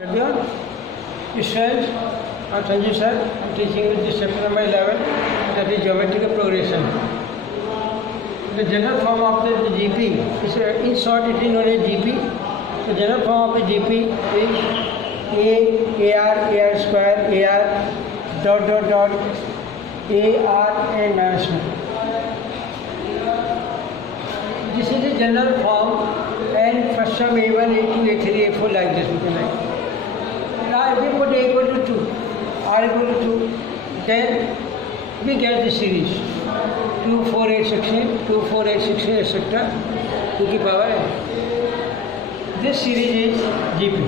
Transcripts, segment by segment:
Everyone, students, I'm Sanjeev sir. I'm teaching with this chapter number 11, that is geometrical progression. The general form of the GP is, in short, it is known as GP. The general form of the GP is AR square, AR, dot, dot, dot, AR and minus 1. This is the general form, and first term A1, A2, A3, A4 like this we can write. Now if we put A equal to 2, R equal to 2, then we get the series 2, 4, 8, 16, 2, 4, 8, 16, etc. 2 की power है. This series is GP.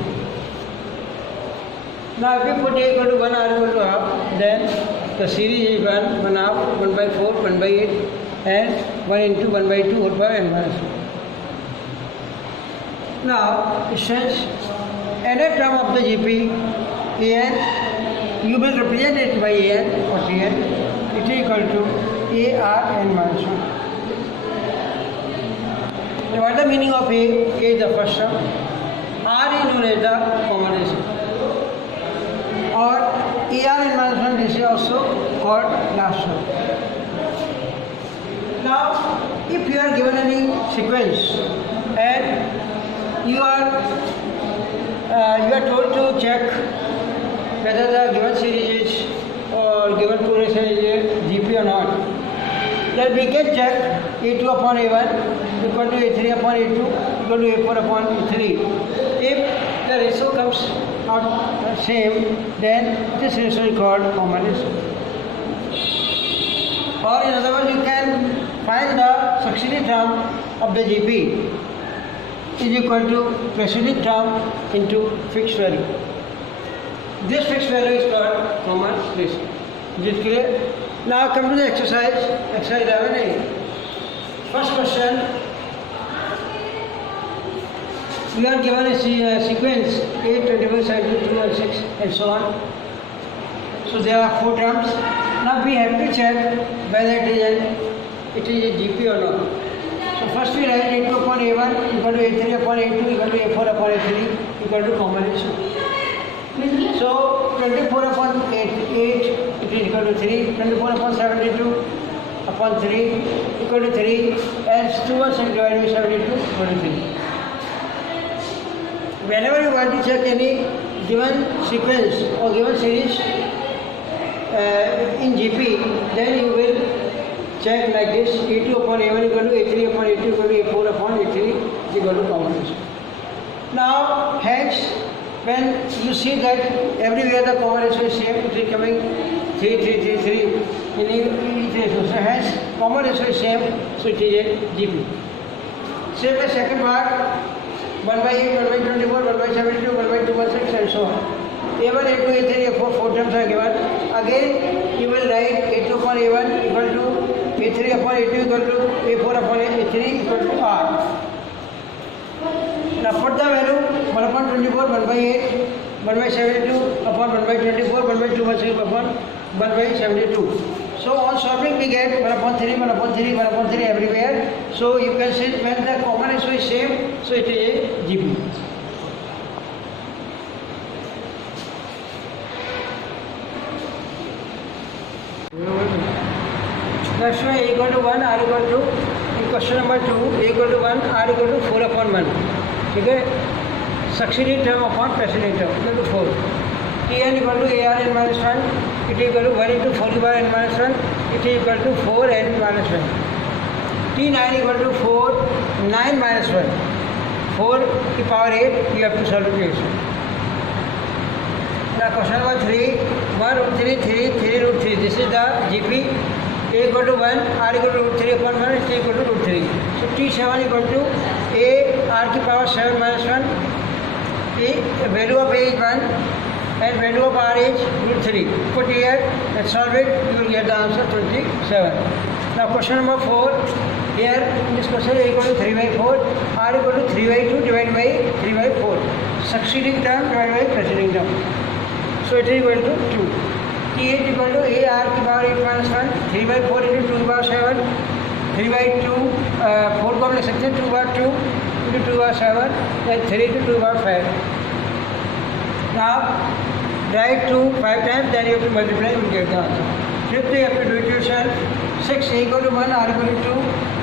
Now if we put A equal to 1, R equal to half, then the series is 1 half, 1 by 4, 1 by 8, and 1 into 1 by 2 whole power n minus 1. Now, since any term of the GP, An, you will represent it by An or Tn, it is equal to AR n minus 1. Now, what is the meaning of A? A is the first term, R is known as the combination, or AR n minus 1 this is also called last term. Now, if you are given any sequence and you are told to check whether the given series is or given progression is GP or not, then we can check A2 upon A1 equal to A3 upon A2 equal to A4 upon A3. If the ratio comes out same, then this ratio is called combination. Or in other words, you can find the succeeding term of the GP is equal to preceding term into fixed value. This fixed value is called common ratio. Is it clear? Now come to the exercise 11A. First question, we are given a sequence 8, 21, 72, and 6 and so on. So there are 4 terms. Now we have to check whether it is a GP or not. So first we write A2 upon A1 equal to A3 upon A2 equal to A4 upon A3 equal to combination. So 24 upon 8 it is equal to 3, 24 upon 72 upon 3 equal to 3, as 2 was divided by 72 equal to 3. Whenever you want to check any given sequence or given series in GP, then you will check like this: A2 upon A1 equal to A3 upon A2 equal to A4 upon A3 equal to combination. Now, hence, when you see that everywhere the combination is same, it is coming 3, 3, 3, 3 in each ratio. So hence, combination is same, so it is a GP. Same as second part, 1 by 8, 1 by 24, 1 by 72, 1 by 216 and so on. A1, A2, A3, A4, 4 terms are given. Again, you will write A2 upon A1 equal to A3 upon A2 equal to A4 upon A3 equal to R. Now put the value 1 upon 24, 1 by 8, 1 by 72 upon 1 by 24, 1 by 216 upon 1 by 72. So on solving we get 1 upon 3, 1 upon 3, 1 upon 3 everywhere. So you can say when the common ratio is same, so it is a GP. That's why A equal to 1, R equal to, in question number 2, A equal to 1, R equal to 4 upon 1. Okay? Succeeding term upon preceding term equal to 4. Tn equal to AR n minus 1, it is equal to 1 into 4 bar n minus 1, it is equal to 4 n minus 1. T9 equal to 4, 9 minus 1. 4 to power 8, you have to solve the equation. Now question number 3, 1 root 3, 3 root 3. This is the GP. A equal to 1, R equal to root 3 upon 1, T equal to root 3. So T7 equal to A, R की power 7 minus 1. A, value of A is 1 and value of R is root 3. Put here and solve it, you will get the answer 27. Now question number 4, here in this question A equal to 3 by 4, R equal to 3 by 2 divided by 3 by 4. Succeeding term divided by preceding term. So it is equal to 2. T8 equal to A, R की power 8 minus 1, 3 by 4 into 2 power 7, 3 by 2, 4 को हम लिख सकते हैं 2 bar 2 into 2 bar 7, then 3 into 2 bar 5. Now write 2 5 times, then you have to multiply, you will get the answer. Fifth, you have to do it yourself. 6 a equal to 1, r equal to 2,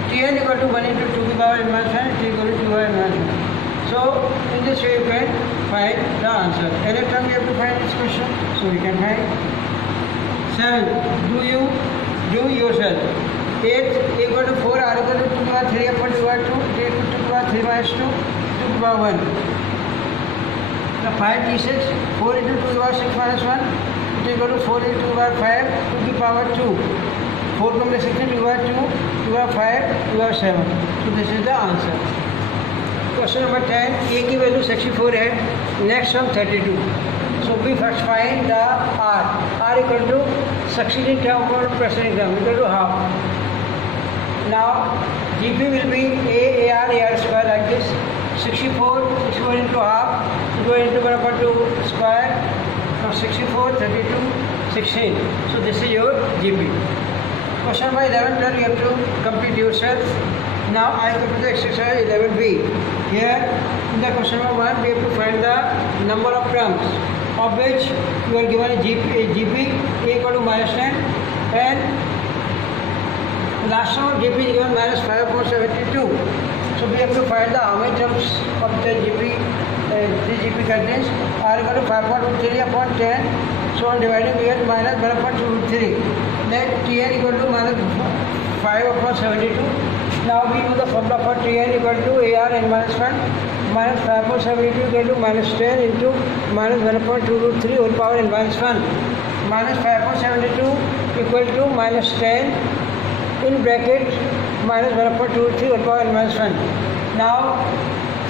tn equal to 1 into 2 to the power n minus 1, t equal to 2 by n minus 1. So in this way you can find the answer. Every time you have to find this question, so you can find. 7. Do yourself. 8 equal to 4, r equal to 2 by 3 upon 2 by 2, t equal to 2 by 3 minus 2, 2 by 1. Now 5 t6, 4 into 2 by 6 minus 1, it equal to 4 into 2 by 5, 2 to the power 2. 4 come to 16, 2 by 2, 2 by 5, 2 by 7. So this is the answer. Question number 10, a की value 64 है, next sum 32. So we first find the r equal to succeeding term or preceding term equal to half. Now GP will be ar square like this. 64 into half, 2 into 1 upon 2 square. Now 64, 32, 16. So this is your GP. Question number 11, 12 you have to complete yourself. Now I come to the exercise 11b. Here in the question number 1 we have to find the number of terms of which you are given a GP equal to minus 10 and last term of GP is given minus 5.72. So we have to find the how many terms of the GP contains. R equal to 5.23 upon 10. So on dividing we get minus 1.23. Then Tn equal to minus 5 upon 72. Now we know the formula for Tn equal to AR n minus 1 minus 5.72 equal to minus 10 into minus 1.223 whole power n minus 1. Minus 5.72 equal to minus 10 in bracket minus 1.23 whole power n minus 1. Now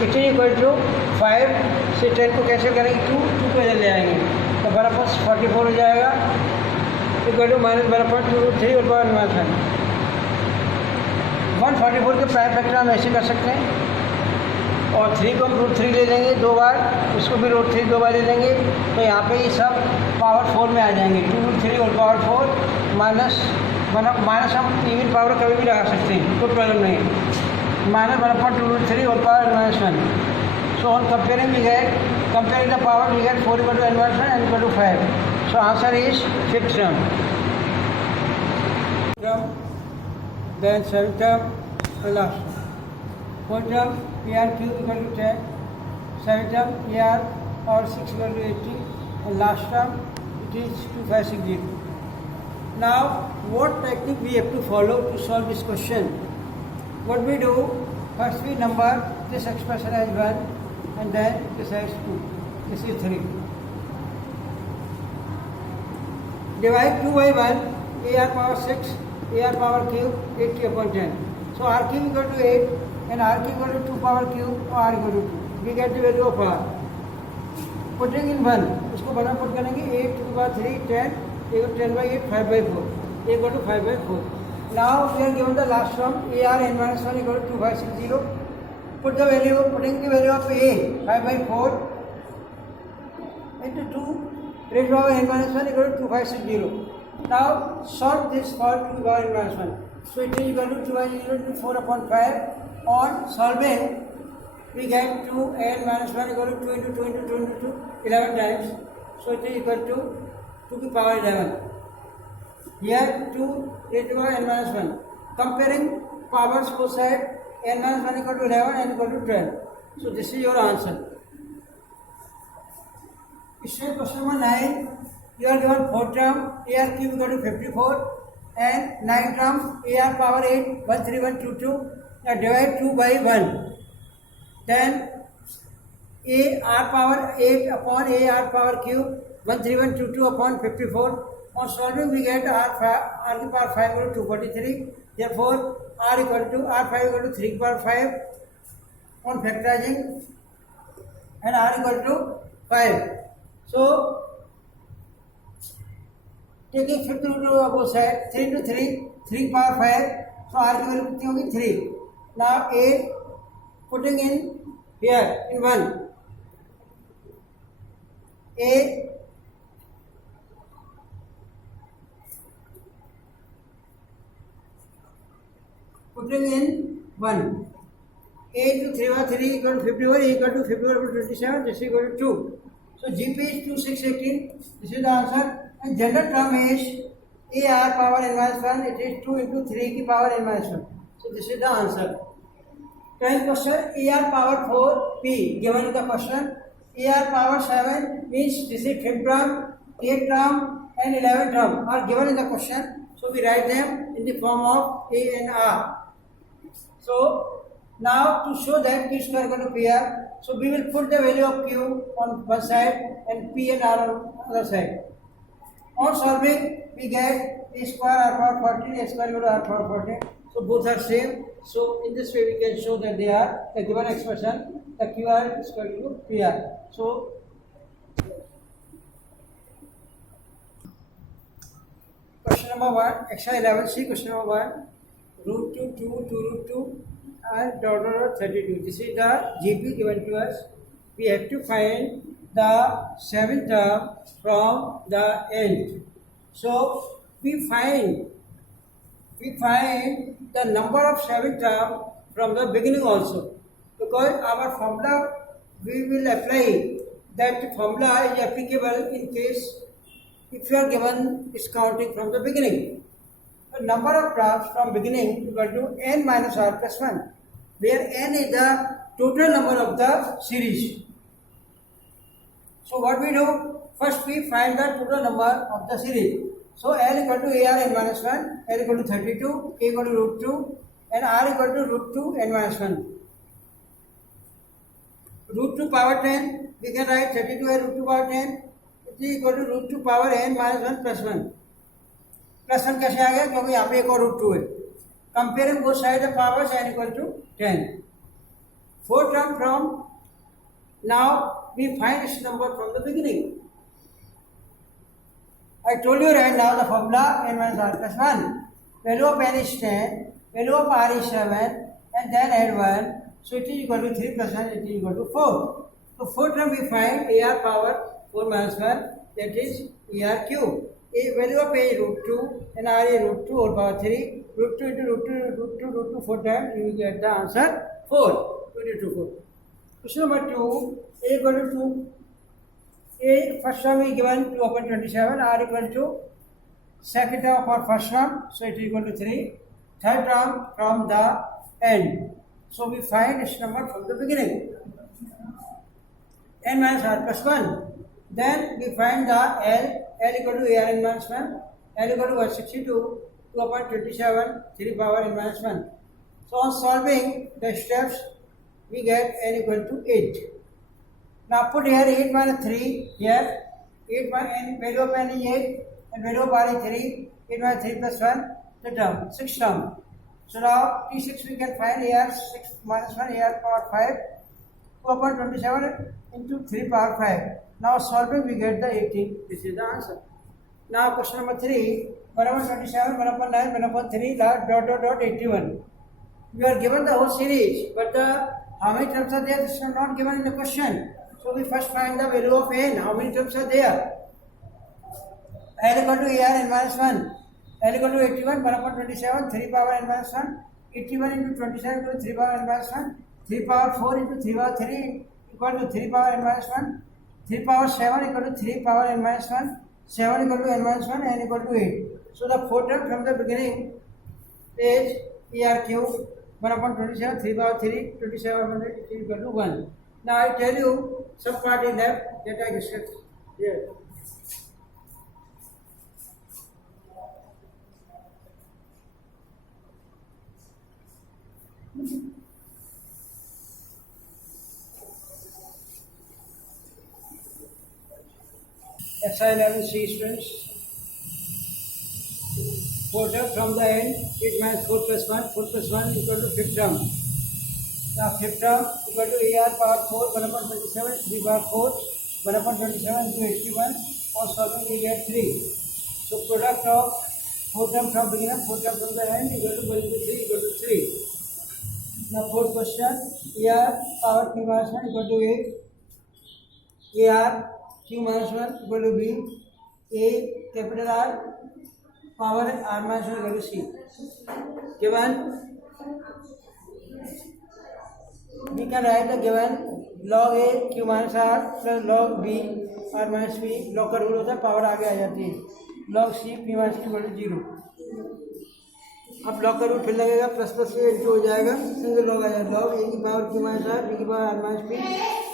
it is equal to 5 से 10 को कैसे करेंगे 2 को इधर ले आएंगे तो 44 हो जाएगा इक्वल टू माइनस 1.23 और पावर माइनस 144 के प्राइम फैक्टर हम ऐसे कर सकते हैं और 3 को हम √3 ले लेंगे 2 बार, उसको भी √3 2 बार ले लेंगे तो यहाँ पे ये सब पावर 4 में आ जाएंगे 2√3 और पावर 4 माइनस हम इवन पावर कभी भी लगा सकते हैं, कोई प्रॉब्लम नहीं है। minus 1.223 whole power n minus 1. So on comparing the power we get 4 equal to n minus 1 and equal to 5. So answer is fifth term. Then seventh term and last. Fourth term AR cube equal to 10. Seventh term AR or 6 equal to 80 and last term it is 2560. Now what technique we have to follow to solve this question? What we do, first we number this expression as 1 and then this as 2, this is 3. Divide 2 by 1, AR power 6, AR power cube 80 upon 10. So R cube equal to 8 and R cube equal to 2 power cube or R equal to 2. We get the value of R. Putting in 1, उसको बना put करेंगे 8 to the power 3, 10, equal to 10 by 8, 5 by 4, equal to 5 by 4. Now we are given the last term AR n minus 1 equal to 2560. Putting the value of A 5 by 4 into 2 raised to power n minus 1 equal to 2560. Now solve this for 2 power n minus 1. So it is equal to 2 by 0 to 4 upon 5. On solving we get 2 n minus 1 equal to 2 into 2 into 2 into 2 11 times. So it is equal to 2 to the power 11. Here 2 raised to power n minus 1. Comparing powers both sides, n minus 1 equal to 11 and equal to 12. So this is your answer. Question number 9. You are given 4 term AR cube equal to 54 and 9 term AR power 8 13122. Now divide 2 by 1. Then AR power 8 upon AR power cube 13122 upon 54. On solving we get R की power 5 equal to 243. Therefore R5 equal to 3 power 5 on factorizing and R equal to 5. So taking 50 to both sides 3 into 3 power 5. So R की value कितनी होगी 3. Now A putting in here in 1. A putting in 1. A into 3 by 3 equal to 51, A equal to 51 equal to 27, this is equal to 2. So GP is 2618. This is the answer. And general term is AR power n minus 1. It is 2 into 3 की power n minus 1. So this is the answer. 10th question, AR power 4 P. Given in the question, AR power 7 means this is 5th term, 8th term and 11th term are given in the question. So we write them in the form of A and R. So now to show that Q square equal to PR, so we will put the value of Q on one side and P and R on the other side. On solving, we get A square R power 14, A square equal to R power 14. So both are same. So in this way we can show that they are the given expression, the QR is equal to PR. So question number 1, exercise 11C, question number 1, root 2, 2 root 2 and dot dot dot 32. This is the GP given to us. We have to find the 7th term from the end. So we find the number of 7th term from the beginning also, because our formula we will apply that formula is applicable in case if you are given is counting from the beginning. The number of terms from beginning equal to n minus r plus 1, where n is the total number of the series. So what we do? First we find the total number of the series. So L equal to AR n minus 1, L equal to 32, A equal to root 2 and R equal to root 2 n minus 1. Root 2 power 10, we can write 32 as root 2 power 10, it is equal to root 2 power n minus 1 plus 1. Plus 1 कैसे आ गया? क्योंकि यहाँ पे एक और root 2 है. Comparing both sides of powers n equal to 10. Fourth term from, now we find its number from the beginning. I told you right now the formula n minus r plus 1. Value of n is 10, value of r is 7 and then add 1. So it is equal to 3 plus 1, it is equal to 4. So fourth term we find AR power 4 minus 1, that is AR cube. A value of A is root 2 and R is root 2 whole power 3. Root 2 into root 2 root 2 root 2 4 times, you will get the answer 4. 2 into 4. Question number 2, A equal to 2. A first term is given 2 upon 27, R equal to second term for first term, so it is equal to 3. Third term from the end. So we find its number from the beginning. N minus R plus 1. Then we find the L equal to AR n minus 1, L equal to 162, 2 upon 27, 3 power n minus 1. So on solving the steps, we get n equal to 8. Now put here 8 minus 3 here, 8 minus n, value of n is 8 and value of r is 3, 8 minus 3 plus 1, the term, 6 term. So now T6 we can find AR 6 minus 1, AR power 5, 2 upon 27 into 3 power 5. Now solving we get the 18, this is the answer. Now question number 3, 1 upon 27, 1 upon 9, 1 upon 3, dot dot dot 81. We are given the whole series, but how many terms are there? This is not given in the question. So we first find the value of n. How many terms are there? L equal to AR n minus 1. L equal to 81, 1 upon 27, 3 power n minus 1. 81 into 27 equal to 3 power n minus 1. 3 power 4 into 3 power 3 equal to 3 power n minus 1. 3 power 7 equal to 3 power n minus 1. 7 equal to n minus 1, n equal to 8. So the fourth term from the beginning is AR cube, 1 upon 27, 3 power 3, 27 upon 8 is equal to 1. Now I tell you some part in that I discussed here. Exercise 11C students. Fourth term from the end, 8 minus 4 plus 1, 4 plus 1 equal to fifth term. Now fifth term equal to AR power 4, 1 upon 27, 3 power 4, 1 upon 27 into 81, or solving we get 3. So product of fourth term from beginning, fourth term from the end equal to 1 into 3 equal to 3. Now fourth question, AR power Q minus 1 equal to 8, AR Q minus 1 equal to B, A capital R power R minus 1 equal to C. Given We can write the given log a q minus r plus log b r minus p. log का rule होता है, power आगे आ जाती है. log c p minus q equal to 0. अब log का rule फिर लगेगा, प्लस प्लस में इंटू हो जाएगा, सिंगल log आ जाएगा. log a की power q minus r b की power r minus p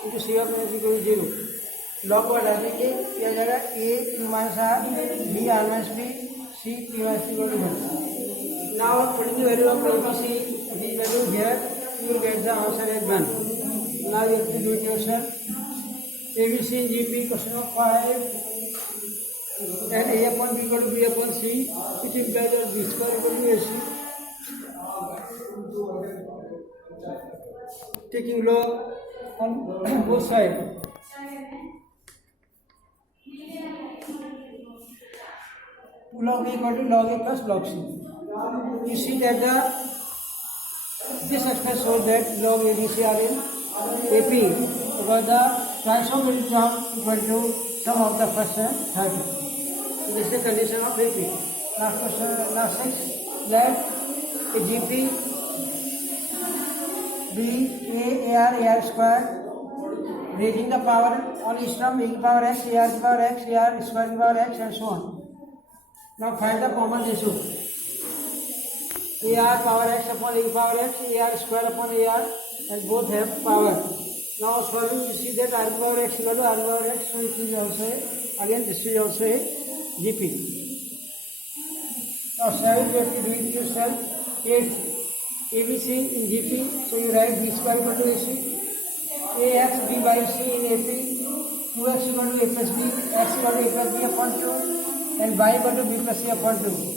into c of minus equal to 0. log को हटा देंगे, क्या जाएगा a q minus r b r minus p c p minus q equal to 1. Now putting the value of ABC, the value here, you will get the answer as 1. Now you have to do it yourself. ABC GP question of 5 and A upon B equal to B upon C, which implies that B square equal to AC. Taking log on both sides. Log A equal to log A plus log C. You see that this expression shows that log ABC are in AP because the transformative term equal to sum of the first and third. So this is the condition of AP. Last question, last 6. Let a GP be AR square, raising the power on each term, A की power x, AR की power x, AR square की power x and so on. Now find the common ratio. AR power x upon A power x, AR square upon AR, and both have power. Now solving, you see that R power x equal to R power x, so it is also again this is also a GP. Now 7 you have to do it yourself. 8 ABC in GP, so you write B square equal to AC, AX B by C in AP, 2x equal to A plus B, x equal to A plus B upon 2, and y equal to B plus C upon 2.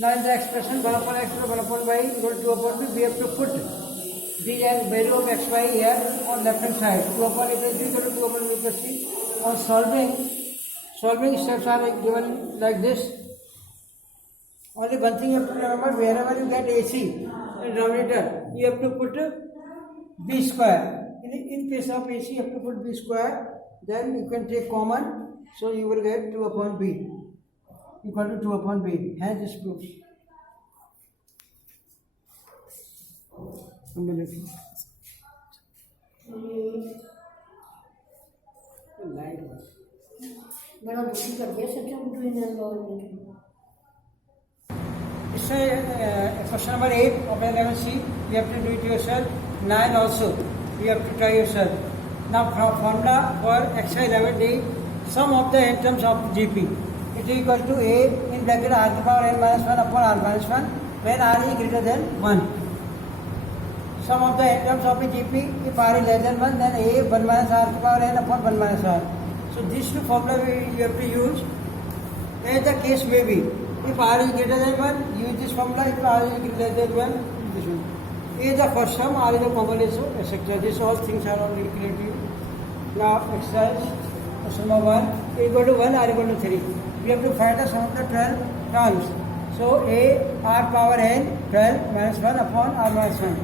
Now in the expression 1 upon x plus 1 upon y equal to 2 upon b, we have to put the value of x, y here on left hand side. 2 upon a plus b equal to 2 upon b plus c. On solving steps are like given like this. Only one thing you have to remember, wherever you get AC in denominator, you have to put b square. In case of AC, you have to put b square, then you can take common, so you will get 2 upon b. Equal to 2 upon b. Hence this proves. Question number 8 of 11C. You have to do it yourself. 9 also. You have to try yourself. Now formula for exercise 11D. Sum of the n terms of GP. It is equal to A in bracket R to the power n minus 1 upon R minus 1 when R is greater than 1. Sum of the n terms of a GP, if R is less than 1, then A 1 minus R to the power n upon 1 minus R. So this formula you have to use as the case may be. If R is greater than 1, use this formula. If R is greater than 1, this one. A is the first sum, R is the common ratio, etc. These all things are already clear to you. Now exercise question number 1. A equal to 1, R equal to 3. We have to find the sum of the 12 terms. So A R power n 12 minus 1 upon R minus 1.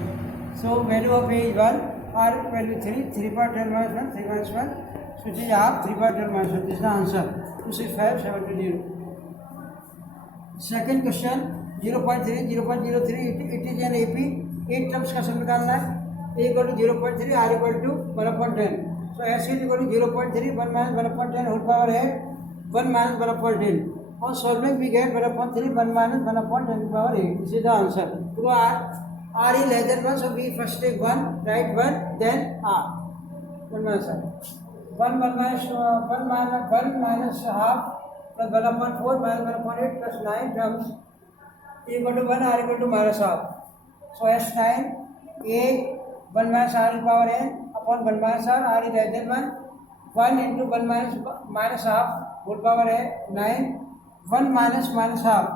So value of A is 1, R value 3, 3 power 12 minus 1, 3 minus 1. So it is half, 3 power 12 minus 1. This is the answer. 26570. Second question 0.3, 0.03. It is an AP. 8 terms का सम निकालना है. A equal to 0.3, R equal to 1 upon 10. So S is equal to 0.3, 1 minus 1 upon 10 whole power है 1 minus 1 upon 10. On solving we get 1 upon 3, 1 minus 1 upon 10 power 8. This is the answer. To R is less than 1, so we first take 1, write 1, then R. 1 minus R. 1 minus half plus 1 upon 4 minus 1 upon 8 plus 9 terms equal to 1, R equal to minus half. So S9, A 1 minus R power n upon 1 minus R is less than 1. 1 into 1 minus half whole power है 9. 1 minus half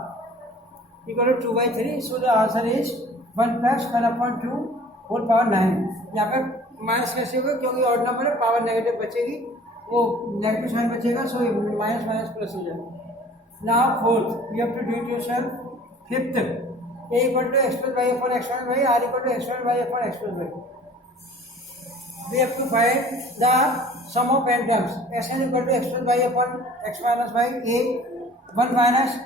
equal to 2 by 3. So the answer is 1 plus 1 upon 2 whole power 9. यहाँ पे minus कैसे होगा, क्योंकि odd number है, power negative बचेगी, वो negative sign बचेगा, सो माइनस माइनस प्लस हो जाएगा. Now fourth you have to do it yourself. Fifth A equal to x plus y upon x minus y, R equal to x minus y upon x plus y. We have to find the sum of n terms. Sn equal to x plus y upon x minus y. A 1 minus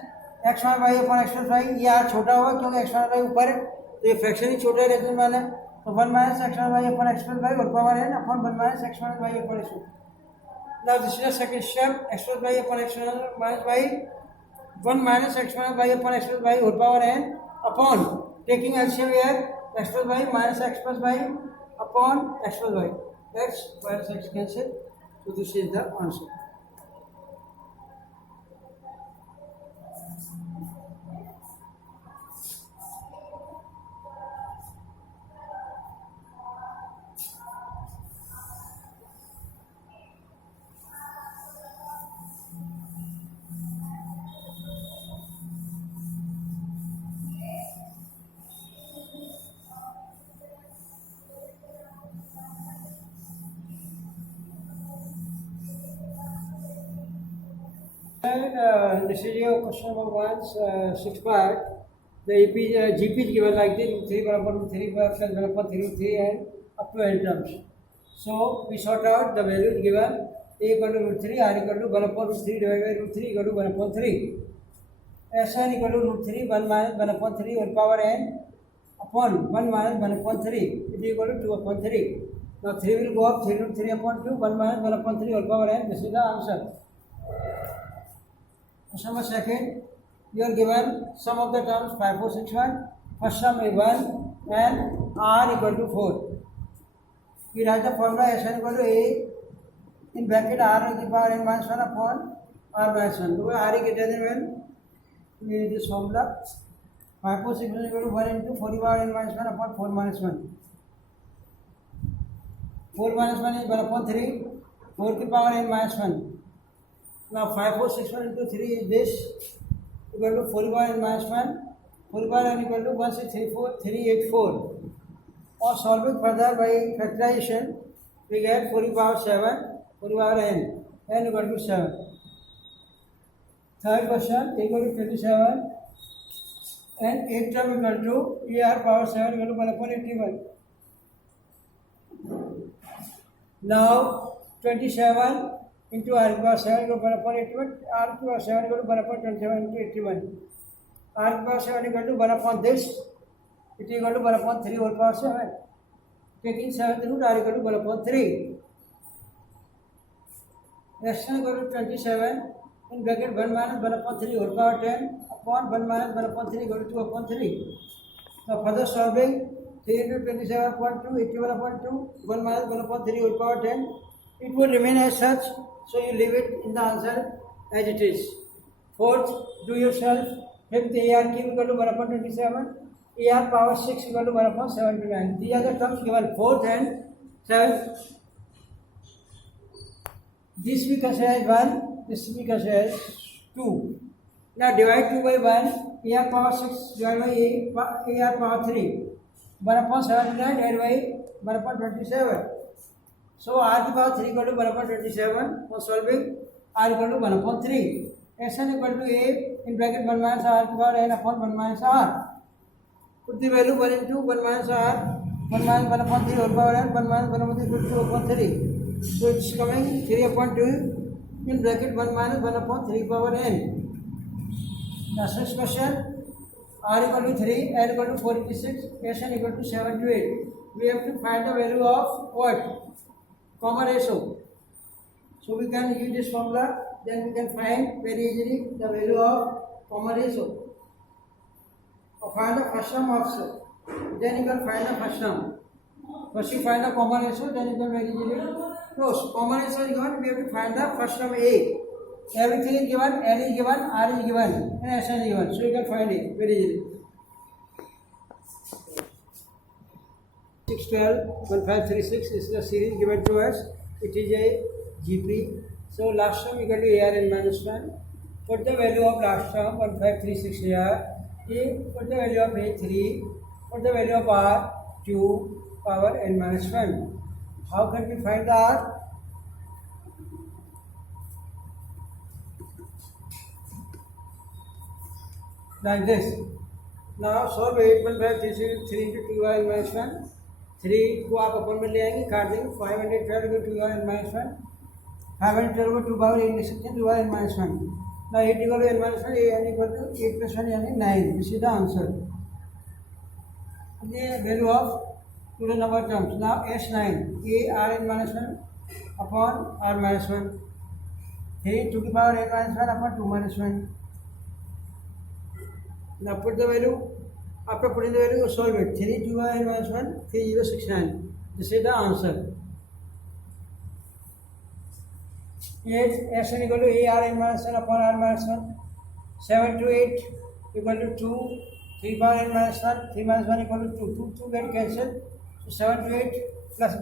x minus y upon x plus y. ये r छोटा होगा क्योंकि x minus y ऊपर है, तो ये fraction ही छोटा है, रेजन वाला है. So 1 minus x minus y upon x plus y whole power n upon 1 minus x minus y upon x. Now this is the second step, x plus y upon x minus y, 1 minus x minus y upon x plus y whole power n upon, taking LCM here, x plus y minus x plus y upon x plus y. X minus x cancel. So this is the answer. This is your question number 1, 6 part. The GP is given like this, root 3 1 3 plus 1 upon 3 root 3 and up to n terms. So we sort out the values given. A equal to root 3, R equal to 1 upon root 3 divided by root 3 equal to 1 upon 3. Sn equal to root 3, 1 minus 1 upon 3 whole power n upon 1 minus 1 upon 3 is equal to 2 upon 3. Now 3 will go up, 3 root 3 upon 2, 1 minus 1 upon 3 whole power n. This is the answer. Question number 2, you are given sum of the terms 5, 4, 6, 1. First sum is 1 and r equal to 4. We write the formula Sn equal to a in bracket r to the power n minus 1 upon r minus 1. So r is greater than 1. We use this formula. 5, 4, 6, 1 equal to 1 into 4 to the power n minus 1 upon 4 minus 1. 4 minus 1 is 1 upon 3. 4 to the power n minus 1. Now 5, 4, 6, 1 into 3 is this equal to 4 bar n minus 1. 4 bar n equal to 1, 6, 3, 4, 3, 8, 4. Or solving further by factorization, we get 4 power 7, 4 power n equal to 7. Third question, equal to 27 and 8 term equal to ER power 7 equal to 1 upon 81. Now 27 into r power 7 equal to 1 upon 81, r power 7 equal to 1 upon 27 into 81. R power 7 equal to 1 upon this, it is equal to 1 upon 3 whole power 7. Taking 7th root, r equal to 1 upon 3. Fraction equal to 27 in bracket 1 minus 1 upon 3 whole power 10 upon 1 minus 1 upon 3 equal to 2 upon 3. Now further solving, 3 into 27 upon 2, 81 upon 2, 1 minus 1 upon 3 whole power 10. It would remain as such, so you leave it in the answer as it is. Fourth, do yourself. Fifth, AR cube equal to 1 upon 27, AR power 6 equal to 1 upon 79. These are the terms given, fourth and seventh. This we consider as 1, this we consider as 2. Now divide 2 by 1, AR power 6 divided by AR power 3. 1 upon 79 divided by 1 upon 27. So r to the power 3 equal to 1 upon 27. For solving, r equal to 1 upon 3. Sn equal to a in bracket 1 minus r to the power n upon 1 minus r. Put the value 1 into 1 minus r, 1 minus 1 upon 3 whole power n, 1 minus 1 upon 3 equal to 2 upon 3. So it's coming 3 upon 2 in bracket 1 minus 1 upon 3 power n. The next question, r equal to 3, n equal to 46, Sn equal to 7 to 8. We have to find the value of what? Common ratio. So we can use this formula, then we can find very easily the value of common ratio. Or find the first sum also. Then you can find the first sum. First you find the common ratio, then you can very easily. No, common ratio is given, we have to find the first sum A. Everything is given, L is given, R is given, and Sn is given. So you can find it very easily. 6, 12, 1, 5, 3, 6 is the series given to us. It is a GP. So last term equal to AR n minus 1. Put the value of last term 1, 5, 3, 6 here. Put the value of A3. Put the value of R 2 power n minus 1. How can we find the R? Like this. Now solve 8, 1, 5, 3, 6, 3 into 2 n minus 1. 3 को आप अपन में ले आएंगे, काट देंगे. 512 को 2 n minus 1. 512 को 2 power n लिख सकते हैं, 2 n minus 1. Now 8 equal to n minus 1, n equal to 8 plus 1 यानी 9. This is the answer. ये value of to the number of terms. Now S9, A R n minus 1 upon R minus 1. 3 to the power n minus 1 upon 2 minus 1. Now put the value, after putting the value, solve it. 3 to the power n minus 1, 3069. This is the answer. Yes, Sn equal to A R n minus 1 upon R minus 1. 7 to 8 equal to 2. 3 power n minus 1, 3 minus 1 equal to 2. 2 get cancelled. So 7 to 8 plus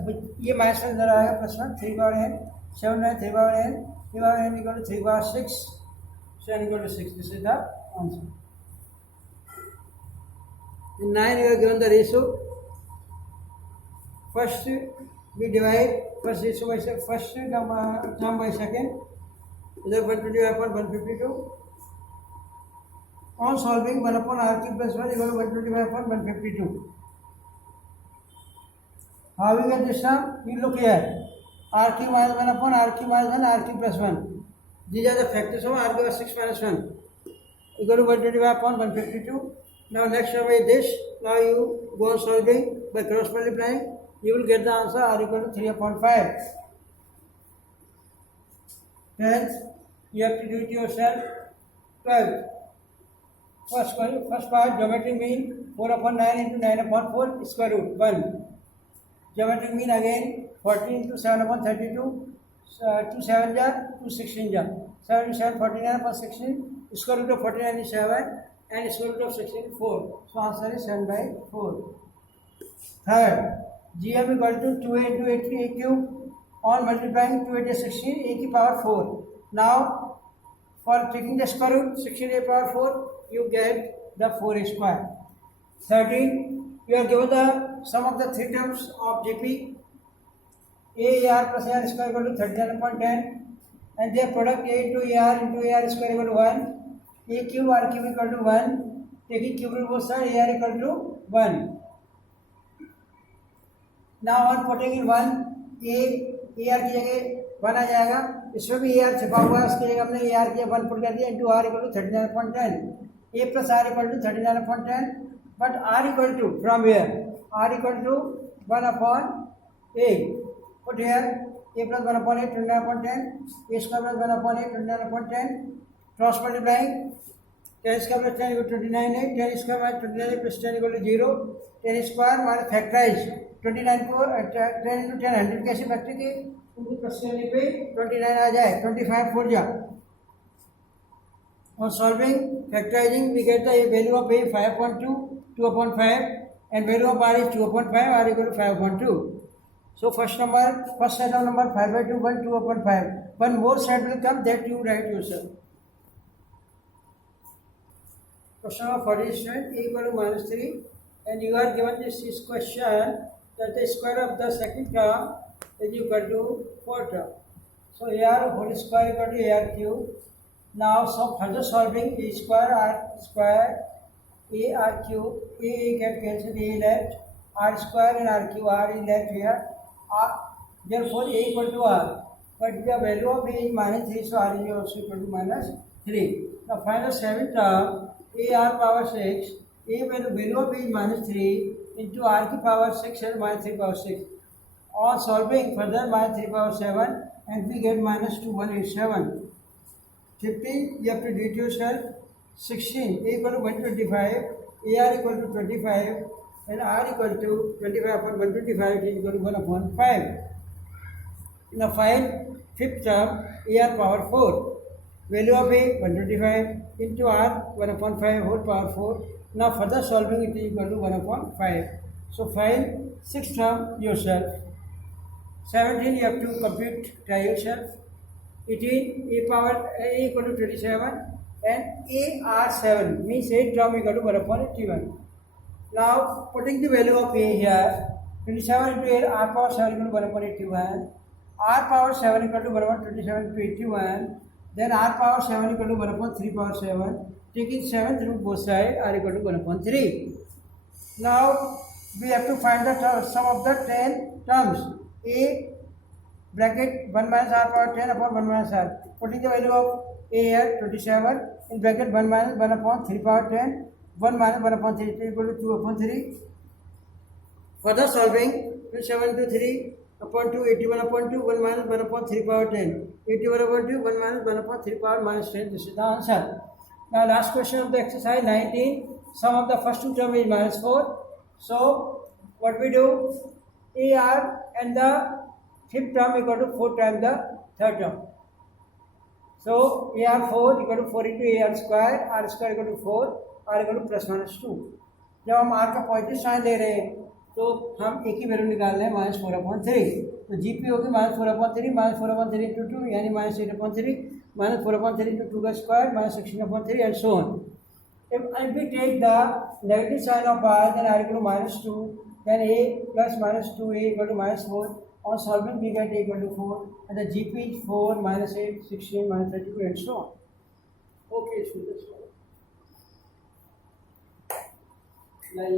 ये minus 1 इधर आएगा plus 1. 3 power n. 7 by 3 power n. 3 power n equal to 3 power 6. So n equal to 6. This is the answer. In 9 we are given the ratio. First we divide first ratio by first term by second. Either 125 upon 152. On solving 1 upon r cube plus 1 equal to 125 upon 152. How we get this term? You look here. R cube minus 1 upon R cube minus 1, R cube plus 1. These are the factors of R cube 6 minus 1 equal to 125 upon 152. Now next term is this. Now you go on solving by cross multiplying. You will get the answer R equal to 3 upon 5. Hence, you have to do it yourself. 12. First part, geometric mean 4 upon 9 into 9 upon 4 square root 1. Geometric mean again 14 into 7 upon 32. 2 7 ja, 2 16 ja. 7 into 7, 49 upon 16. Square root of 49 is 7 and square root of 16 is 4. So answer is 7 by 4. Third, GM equal to 2a into 8 a cube. On multiplying 2 into 16 a की power 4. Now for taking the square root 16 a power 4 you get the 4a square. 13, you are given the sum of the three terms of GP. AR plus AR square equal to 39.10 and their product A into AR square equal to 1. A cube R cube equal to 1. Taking cube root both sides AR equal to 1. Now on putting in 1 AR की जगह 1 आ जाएगा. इसमें भी AR छिपा हुआ है, उसकी जगह हमने AR की 1 पुट कर दिया into R equal to 39.10. A plus R equal to 39.10. But R equal to from where? R equal to 1 upon A. Put here A plus 1 upon A 29.10. A square plus 1 upon A 29.10. Cross multiplying 10 square plus 10 equal to 29. 10 square minus 29 plus 10 equal to 0. 10 square minus factorize 29 को 10 into 10 100 कैसे factor के उनको plus करने पे 29 आ जाए. 25 4 जा. On solving factorizing we get the value of A 5.2 2 upon 5 and value of R is 2 upon 5 R equal to 5 upon 2. So first set of number 5 by 2 1 2 upon 5. One more set will come that you write yourself. Question number 40 student A equal to minus 3 and you are given this question that the square of the second term is equal to 4 term. So AR whole square equal to AR cube. Now some further solving A square R square AR cube A get cancelled A left R square and R cube R is left here. Therefore A equal to R. But the value of A is minus 3 so R is also equal to minus 3. Now find the seventh term AR power 6. A value of A is minus 3 into R की power 6 and minus 3 power 6. On solving further minus 3 power 7 and we get minus 2187. 15 you have to do it yourself. 16 A equal to 125 AR equal to 25 and R equal to 25 upon 125 is equal to 1 upon 5. Now find fifth term AR power 4. Value of A 125 into R 1 upon 5 whole power 4. Now further solving it is equal to 1 upon 5. So find sixth term yourself. 17 you have to compute by yourself. 18 A power A equal to 27 and AR7 means 8 term equal to 1 upon 81. Now putting the value of A here 27 into A R power 7 equal to 1 upon 81. R power 7 equal to 1 upon 27 to 81. Then R power 7 equal to 1 upon 3 power 7. Taking 7th root both sides R equal to 1 upon 3. Now we have to find the sum of the 10 terms. A bracket 1 minus R power 10 upon 1 minus R. Putting the value of A here 27 in bracket 1 minus 1 upon 3 power 10. 1 minus 1 upon 3 is equal to 2 upon 3. Further solving, 7 to 3 upon 2, 81 upon 2, 1 minus 1 upon 3 power 10. 81 upon 2, 1 minus 1 upon 3 power minus 10. This is the answer. Now last question of the exercise 19. Sum of the first two term is minus 4. So what we do? AR and the fifth term equal to 4 times the third term. So AR 4 equal to 4 into AR square, R square equal to 4, R equal to plus minus 2. जब हम R का positive sign ले रहे हैं तो हम एक ही value निकाल रहे हैं -4/3. तो जीपी होगी -4/3 -4/3 इंटू 2 यानी -8/3 -4/3 इंटू 2 का square -16/3 and so on. If we take the negative sign of R, then R equal to -2, then A plus -2A equal to -4. On solving, we get A equal to 4, and the GP is 4, -8, 16, -32, and so on. Okay, so this one. Now,